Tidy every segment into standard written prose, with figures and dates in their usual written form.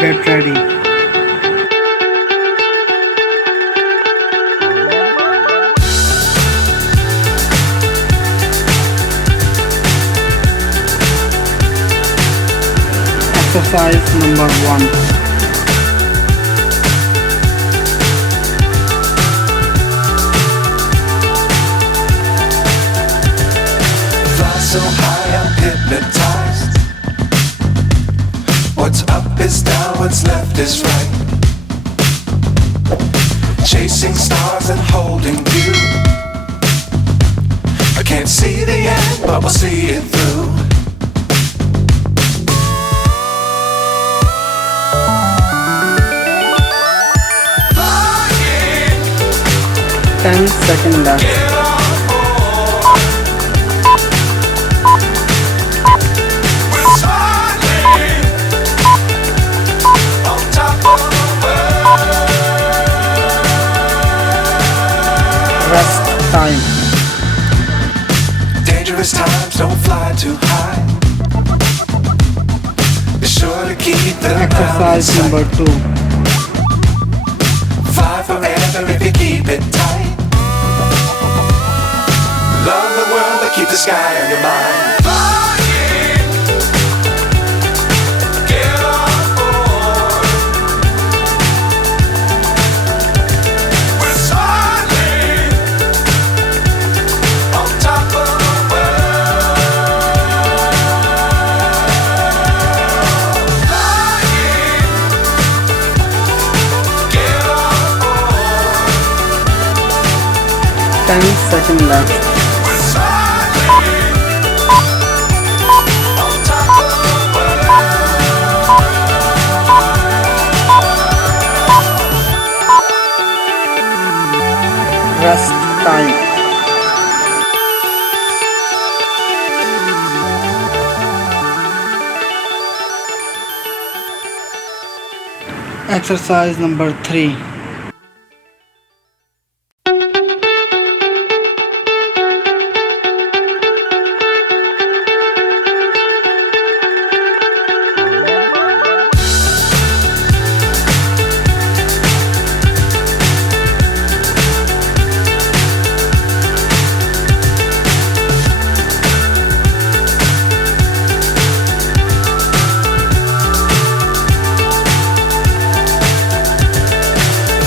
Get ready. Exercise number 1. Fly so high I'm hypnotized. What's up is down, what's left is right. Chasing stars and holding you. I can't see the end, but we'll see it through. 10 seconds left. Get on board. We're smiling on top of the world. Rest time. Dangerous times, don't fly too high. Be sure to keep the Exercise number 2. Fly forever if you keep it tight. Love the world, but keep the sky on your mind. Flying, get on board. We're smiling on top of the world. Flying, get on board. 10 seconds left. We're smiling on top of the world. Rest time. Exercise number 3.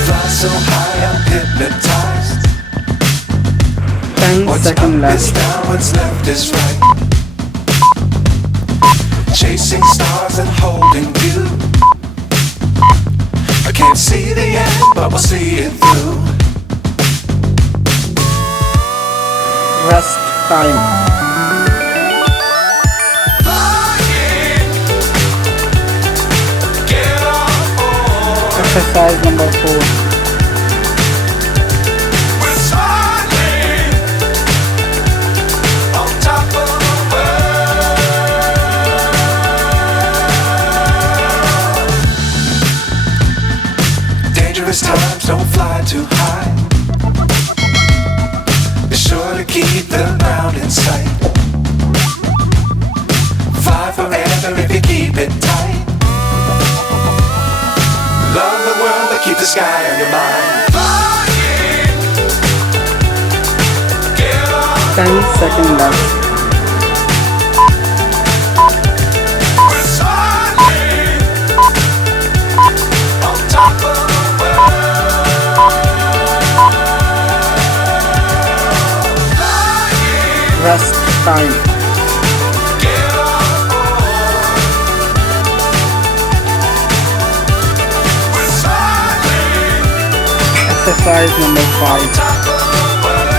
Fly so high I'm hypnotized. 10 What's seconds up left. is down, what's left is right. Chasing stars and holding you. I can't see the end, but we'll see it through. Rest time. Flying, get on board. Exercise number 4. We're smiling on top of the world. Dangerous times, don't fly too high. Be sure to keep the ground in sight. Fly forever if you keep it tight. Love the world, but keep the sky on your mind. Flying, get on 10 seconds left. We're smiling on top of the world. Flying, Rest time. get on board. We're smiling Exercise number 5. top of the world.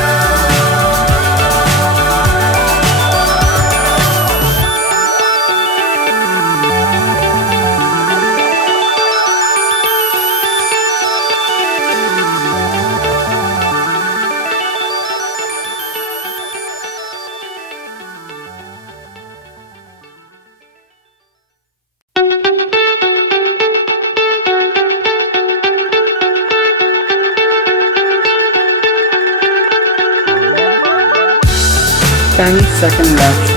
Ten seconds left.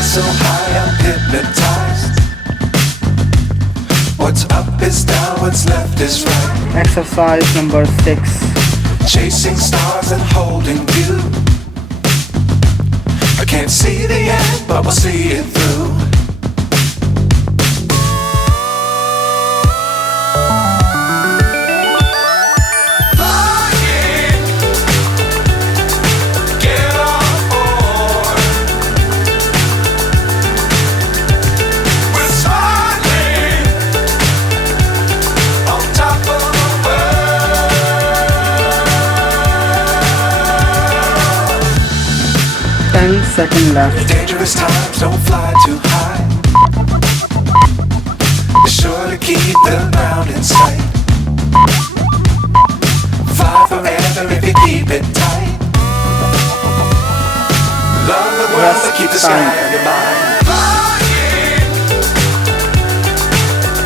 Fly so high, I'm hypnotized. What's up is down, what's left is right. Exercise number 6. Chasing stars and holding you. I can't see the end, but we'll see it through. Flying, get on board. We're smiling on top of the world. 10 seconds left. Dangerous times, don't fly too high. Be sure to keep the ground in sight. Fly forever if you keep it tight. Love the world, but keep the sky on your mind. Flying,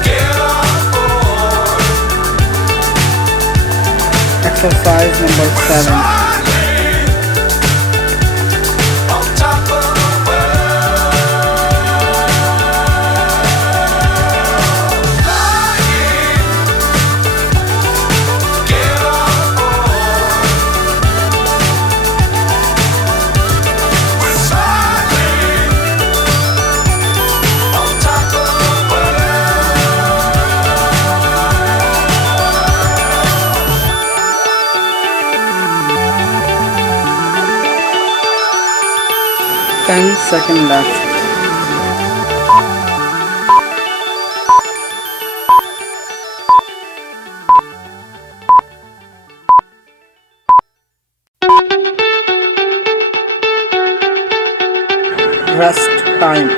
get on board. Exercise number 7. Smiling on top of the world. Flying, get on board. We're smiling on top of the world. 10 seconds left. Rest time.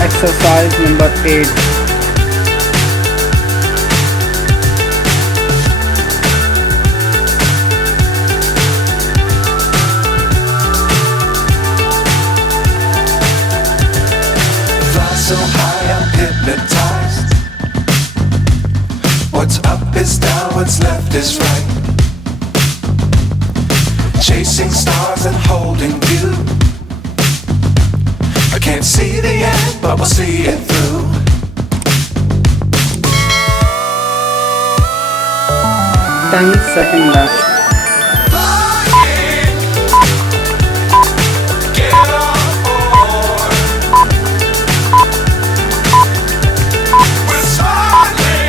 Exercise number 8. Fly so high, I'm hypnotized. What's up is down, what's left is right. Chasing stars and holding you. I can't see the end, but we'll see it through. 10 seconds left.